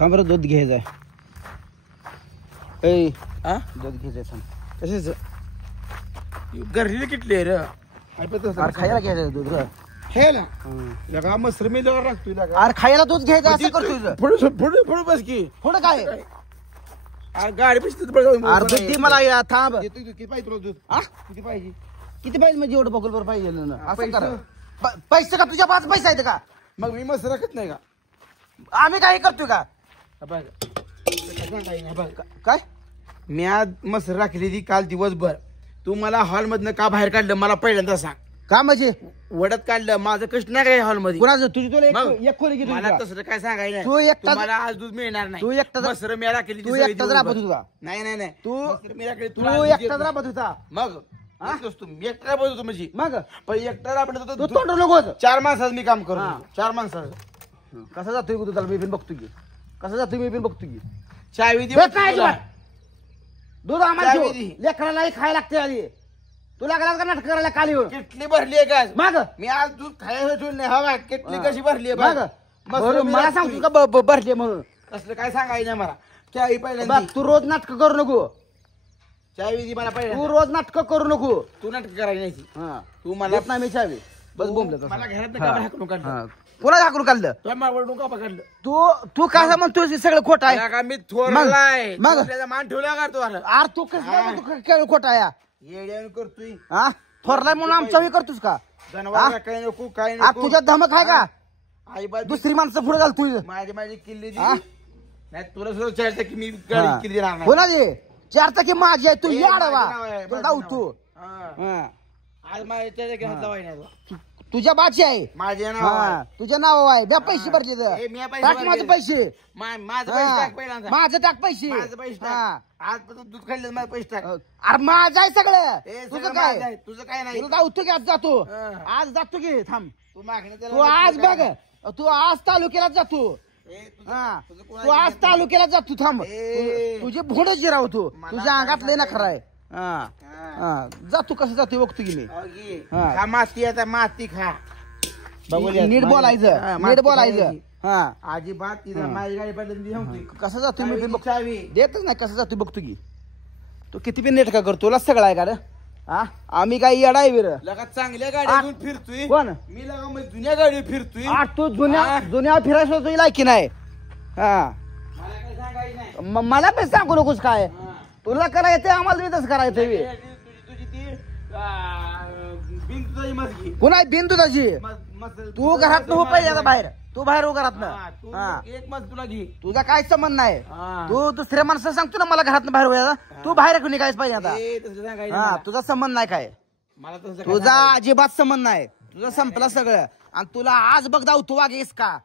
थांब बरं दूध घ्यायचंय ए हा दूध घ्यायचंय थांब कशाच गरली किटली रे अरे खायला घ्यायचं दूध रे हे ना लगा मसर मी लगा लागतोय लगा अरे खायला दूध घ्यायचं असं करतोय पुढे बस की थोडं काय अरे गाडी पिशवी अरे दूध दे मला या थांब किती पाहिजे तुला दूध हा किती पाहिजे किती पाहिजे म्हणजे एवढं बघल बरं पाहिजे ना असं करा पैसे का तुझ्या 5 पैसे आहेत का मग मी मसर राखत नाही का आम्ही काही करतोय का बघ काय मी आज मसर राखली ती काल दिवसभर तू मला हॉल मधनं का बाहेर काढलं मला पहिल्यांदा सांग का म्हणजे वडत काढलं माझं कष्ट नाही काय हॉल मध्ये कुणाचं तुझी तुला मग? एक खोली गेली मला तसं काय सांगायला तू एकटाच- मला आज दूध मिळणार नाही तू एकटाच- मसर मी राखली तू एकटाच राबत होता नाही नाही नाही तू मसर मी राखली तू एकटाच राबत होता मग तू मी एकटा राबत होतो म्हणजे मग पण एकटा राबत तू होतो तोंड नको 4 माणसाचं मी काम हा. करतो 4 माणसाचं कसा जातोय तू त्याला मी पण बघतो की कसा जातोय मी पण बघतो की चावी देत नाही तुला. अजिबात. दूध आम्हाला चावी ठेव. दे. लेकरालाही खायला लागते आधी तुला गलास का नाटक करायला काली किटली भरली आहे का मग मी आज दूध खायला ठेवून नाही हवा किटली हा. कशी भरली आहे मग बघ. मसर बरं, मी मला राखतोय. सांगतो का भरते म्हणून असलं काय सांगायचं नाही मला चावी पहिल्यांदा बघ तू रोज नाटक करू नको चावी दी मला तू पहिल्यांदा रोज नाटक करू नको तू नाटक करायची नाही हा तू मला देत नाही मी चावी बस बोंबलं मला घरात का हाकलून काढलं कोणा हाकलून काढलं तुला मारवडून का पकडलं तू काय म्हणतोय हे सगळं खोट आहे का मी थोरलाय मग? थोरल्याचा मान ठेवला का तू अरे अरे तू कसं खोट आहे येड्यानं करतोय हा थोरलाय म्हणून आमच्या करतोस का जनावर काय नको काय आ, नको तुझ्या धमक आहे का आई बाजू दुसरी माणसं पुढे घाल तुझ माझी किल्ली हा? नाही तुला सुद्धा चालतं की मी हा. गाडी किल्ली राहणार कोणाची 4 चाकी माझी आहे तू ए, ये माझं आडवा नाव आहे, तुला माझं जाऊ नाव तू आहे. हा. आज माझ्या हात लावाय नाही तुझ्या बाची आहे माझे नाव हा आहे. तुझ्या नाव आहे द्या पैसे भरले ए, मी पैसे टाक भरले. माझे पैसे माझं पैसे टाक पहिल्यांदा माझं टाक पैसे माझं पैसे हा. टाक आज दूध खाल्लं माझं पैसे टाक अरे माझं आहे सगळं ए, तुझं सगळं काय माझं आहे. तुझं काय नाही तुला जाऊ की आज जातो हा. आज जातो की थांब तू मागणी त्याला तू आज तुझं काय बघ तू आज तालुक्याला जातो नाही. ए, तुझं- हा तुझं तू कोणाचं आज घेत नाही. तालुक्याला जातो थांब ए. तुझे भोडच जिराव तू मला तुझ्या काय अंगात लय ना खरं आहे हा. हा जातो कसं जातो बघतो की मी हो की. हा. खा माती आता माती खा बघूया. नीट बोलायचं हा, नीट माती बोलायचं खायची. हा अजिबात तिथं माझी गाडी पडली कसं जातो मी पण बघतो चावी देतच नाही कसं जातो बघतो की तू किती पण नेट का करतो तुला सगळं आहे का रे हा आम्ही काय येडा आहे वीर लगा चांगल्या गाड्या घेऊन फिरतोय कोण मी लगा मग जुन्या गाडी फिरतोय आ, तू जुन्या फिरायला तुझी लायकी नाही हा मला काय सांगायचं नाही मला पण सांगू नकोस काय हा. तुला करायचं आम्हाला तसं करायचं बे. तुझी ती बिंदू तुझी मस्गी कुणा बिंदू तुझी तू घरात हो पाहिजे आता बाहेर तू बाहेर हो घरात तू हा एक मत तुला घे तुझा काय संबंध नाही हा. तू दुसऱ्या माणसाला सांगतो ना मला घरात बाहेर व्हायला तू बाहेर घेऊन निघायच पाहिजे आता ए, तसं सांगायचं हा मला. तुझा संबंध नाही काय मला तसं काय तुझा सांगायचं. अजिबात संबंध नाही तुझं संपला सगळं आणि तुला आज बघ जाऊ तू वागेस का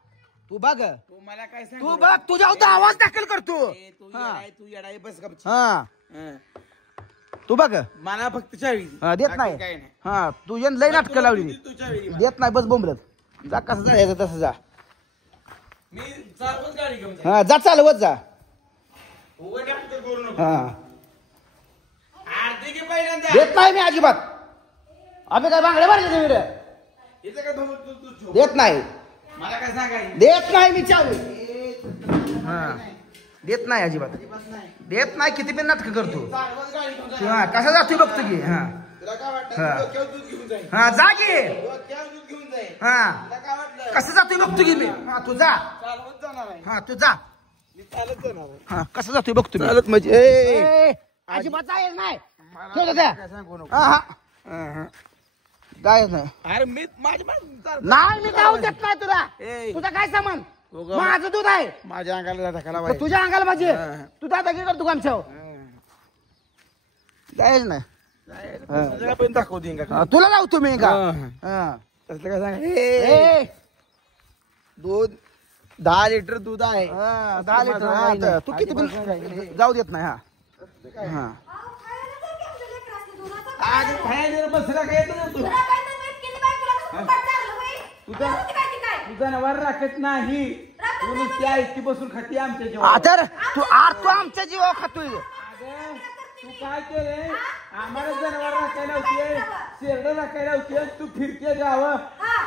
तू बघ तू मला काय सांग तू बघ तुझ्या होता आवाज दाखल करतो तू येडाय बस का हा तू बघ मला फक्त चावी दे. हा, देत बाकी नाही काय नाही हा तू लय नाटकं लावली तू चावी दे मला. देत नाही बस बोंबलत जा कसं जायचं तसं जा मी चालवत गाडी घेऊन जाईन. हा जा चालवत जा उगाच नाटकं करू नको हा आरती घे पहिल्यांदा देत नाही मी अजिबात आम्ही काय बांगड्या मारले वीर इथं काय भाऊ तू तू ठेव. देत नाही मला काय सांगायचं देत नाही मी चावी हा देत नाही अजिबात देत नाही किती पण नाटक करतो चालवत गाडी घेऊन जाईन. हा कसं जातोय बघतो की हा तुला काय वाटतं हा. डोक्यावर दूध घेऊन जाईन हा जा की डोक्यावर दूध घेऊन जाईन हा तुला काय वाटलं कसं जातोय बघतो की मी हा तू जा चालवत जाणार आहे हा तू जा मी चालत जाणार आहे हा कसं जातोय बघतो मी चालत म्हणजे ए, अजिबात जायच नाही ठेव द्या. काय सांगू नको हा हा जायच नाही अरे मी माझ्या नाही मी जाऊ देत नाही तुला ए. तुझा काय सामान तू ग- माझं दूध आहे माझ्या अंगाला धक्का तर तुझ्या अंगाला माझे हा. तू दादा काय करतो आमच्या जायच नाही पण दाखवू देईन का हा, तुला जाऊ तुम्ही का हा. हा. तसलं काय सांग ए, दूध 10 लिटर दूध आहे हा, 10 लिटर हा, तर तू किती पण जाऊ देत नाही हा हा आज खायला बसला काय येतो तू तुझा नवर राखत नाही तू नुसती ऐकती बसून खाती आमच्या जेव्हा तर तू आमच्या जीवा खातोय तू काय केलंय आम्हाला जनावर राखायला होती शेरड राखायला होती तू फिरते गावं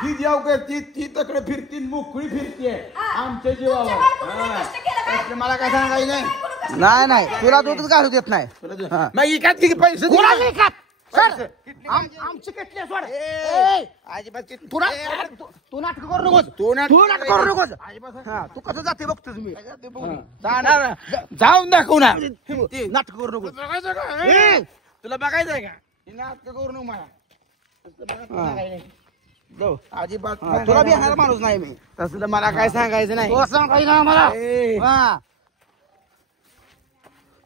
ही देव करती ती तकडे फिरती मोकळी फिरते आमच्या जीवावर तसलं मला काय सांगायचं नाही. नाही नाही तुला दूधच घालू देत नाही. हा. मग इकात किती पैसे दे. कोणाला विकत? सर, आमची किटली सोड. ए, अजिबात किती- तू ना- ए, तू नाटक करू नकोस. तू नाटक- तू नाटक करू नकोस. अजिबात- हा, तू कसं जाते बघतोस मी. जाणार जाऊन दाखवू ना. नाटक करू नकोस. बघायचं का? ए, तुला बघायचंय का? हे नाटकं करू नको मला. तसलं मला काय सांगायचं नाही. जाऊ. अजिबात हा, तुला बी येणार माणूस नाही मी. तसलं मला काय सांगायचं नाही. तू सांगाय ना मला. ए, हा.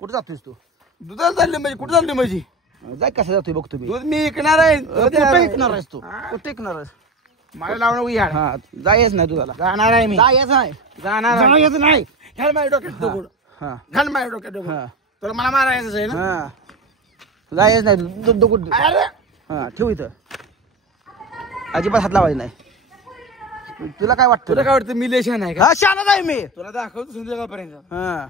कुठं जातोयस तू? दुधाला चालली म्हणजे कुठं चालली माझी जाय कसं जातोय बघतो मी. दूध मी विकणार आहे. कुठं विकणार आहेस तू? हा. कुठं विकणार आहेस? मला लावणं उघड हा जायच नाही तुला. जाणार आहे मी जायच नाही. जाणार आहे. जायच नाही. घाल माझ्या डोक्यात दगड. हा घाल माझ्या डोक्यात दगड. हा तुला मला मारायचं आहे ना. हा जायच नाही. कुठं अरे हा ठेव इथं. अजिबात हात लावायचा नाही. तुला काय वाटतं? तुला काय वाटतं मी लेशन आहे का? हा शाळा आहे मी. तुला दाखवतो संध्याकाळपर्यंत. हा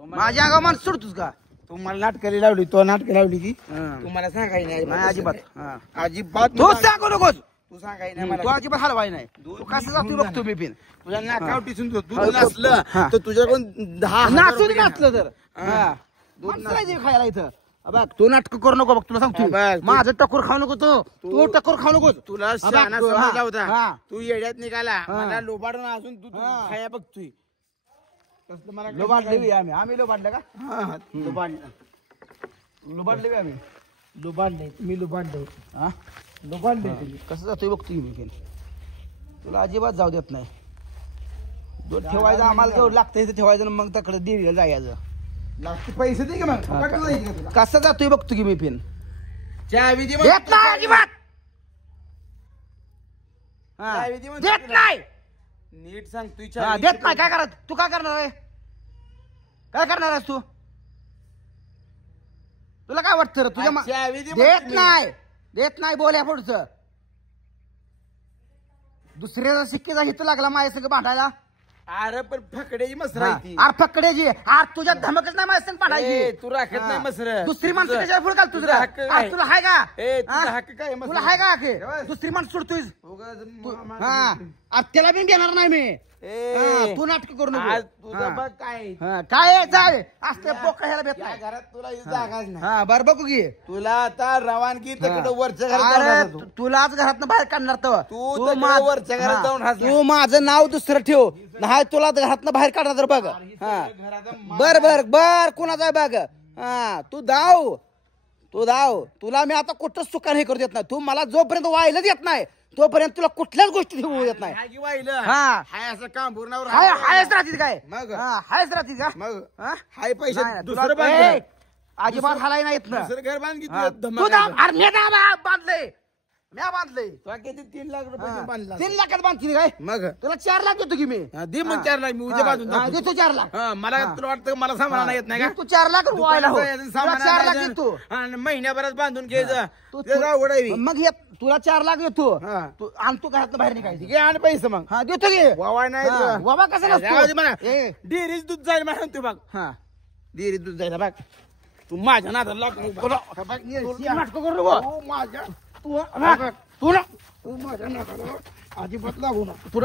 माझ्या अंगा माणूस सोडतोस का? तू मला नाटकाली लावली तो नाटकं लावली की हा. तू मला सांगायचं नाही. नाही अजिबात. हा अजिबात तू सांगू नकोस. तू सांगायचं नाही तू मला. अजिबात हलवाय नाही. तू कसं जातोय बघतो मी पिन. तुझ्या नाकावर टिसून दूध हा. नसलं हा. तर तुझ्याकडून 10,000 नाचून रुपये घातलं तर. हा. हा माणसं आहे जे खायला इथं. बघ तू नाटक करू नको. बघ तुला हा, सांगतो बघ, तू- माझं टकोर खाऊ नको तू टकोर खाऊ नको. तुला हा, शहाणा बघ, समजला हा, होता. हा. तू येड्यात निघाला हा. मला लोबाडून अजून दूध हा. खाया बघतोय. तसलं मला काय लोबाडले आम्ही लोबाडले का? हा, लुबाडलं. लोबाडले आम्ही. लुबाडले मी लुबाडले. हा लुबाडले तुम्ही. कसं जातोय बघतोय मी पिन. तुला अजिबात जाऊ देत नाही. दूध ठेवायचं आम्हाला जेवढं लागतं इथं ठेवायचं आणि मग तकडे देवीला जायचं. लागते पैसे दे की मग. हा, फुकट जायचं का तुला? कसं जातोय बघतो की मी पिन. चावी दे मग. देत नाही अजिबात. हा, चावी दे मग देत तुला. नाही. नीट सांग तू हा, देत नाही. काय करत तू काय करणार आहे? काय करणार आहेस तू? तुला काय वाटतं रे? तुझ्या मा- चावी दे मग देत तुम्ही. नाही. देत नाही बोल्या पुढचं. दुसऱ्याचा शिक्केचा हित लागला माझ्या सगळं भांडायला. अरे पण फकड्याची मसरा आहे ती. आर फकड्याची आर तुझ्या धमकच नाही माझ्या संग ए, भांडायची. तू राखत नाही मसर. दुसरी माणसं त्याच्या पुढे घाल तुझं. तुझा हक्क काय? तुला हाय का? ए, तुझा हा? हक्क काय मसर? तुला हाय का हक्क? ठेवा. दुसरी माणसं सोडतोय. उगाच हा आर त्याला बी देणार नाही मी. ए, हा, तू नाटक करू नको. आज तुझं हा. बघ काय. हा, काय आहे, जाय असले पोक ह्याला भेट या नाही. घरात तुला इथं जागाच नाही. हा बरं बघू की. तुला आता रवानगी तिकडं वरच्या घरात अरे, जाऊन राहतो. तुलाच घरातनं बाहेर काढणार तर. तू तिकडं वरच्या घरात जाऊन राहत तू माझं नाव दुसरं ठेव. नाही तुला घरातनं बाहेर काढणार तर बघ. हा बर बर बर कुणाचा आहे बघ. हा तू धाव. तुला मी आता कुठंच चुका हे करू देत नाही. तू मला जोपर्यंत व्हायला देत नाही तोपर्यंत तुला कुठल्याच गोष्टी होऊ देत नाही. की वाहिलं. हा. हाय असं काम पूर्णावर हायच राहतील काय? मग? हा, हायच राहतील का? मग हा? हाय पैसे नाही, दुसरं तुला- बांध. ए, अजिबात हालाय नाही येत ना. दुसरं घर बांध की हा, तुला तू धमाकायचं. अरे मी बांधलंय. म्या बांधलंय. तुला किती 3 लाख रुपये बांधला 3 लाखात बांधतील काय? मग तुला 4 लाख देतो की मी. हा, दे मग 4 लाख मी उद्या बांधून हा, टाकतो. देतो 4 लाख. हा, मला हा. तुला वाटतं मला सामान येत नाही का? तू 4 लाख व्हायला हो. दुकानात जायचं, तुला सामान 4 लाख आणायचं. देतो. हा, आणि महिन्याभरात बांधून घ्यायचं तू- ते अवघड आहे. मग हे तुला 4 लाख देतो. हा. तू आणि तू घरातनं बाहेर निघायची. घे आणि पैसे मग हा देतो की. वावा नाही हा, तुला. बाबा कसं जाऊ दे मला. नसतो. ए, डेअरीच दूध जाईल म्हणून तू बघ. हा. डेअरीत दूध जायला बघ. तू माझ्या नादाला लागू नको. हा, बघ, ये, तू नाटकं करू नको. तू माझ्या तुला तू माझ्या नादाला अजिबात लागू नको.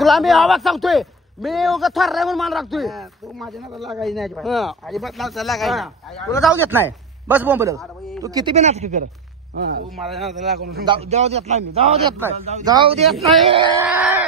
तुला मी आवाज सांगतोय. मी उगाच थर्राय म्हणून मान राखतोय. हा, तू माझ्या नादाला लागायची नाही अजिबात. हा. अजिबात नादाला लागायची हा. नाही. तुला जाऊ देत नाही. बस बोंबल तू किती बी नाटक कर. तू माझ्या नादाला लागू नको. जाऊ देत नाही मी. जाऊ देत नाही.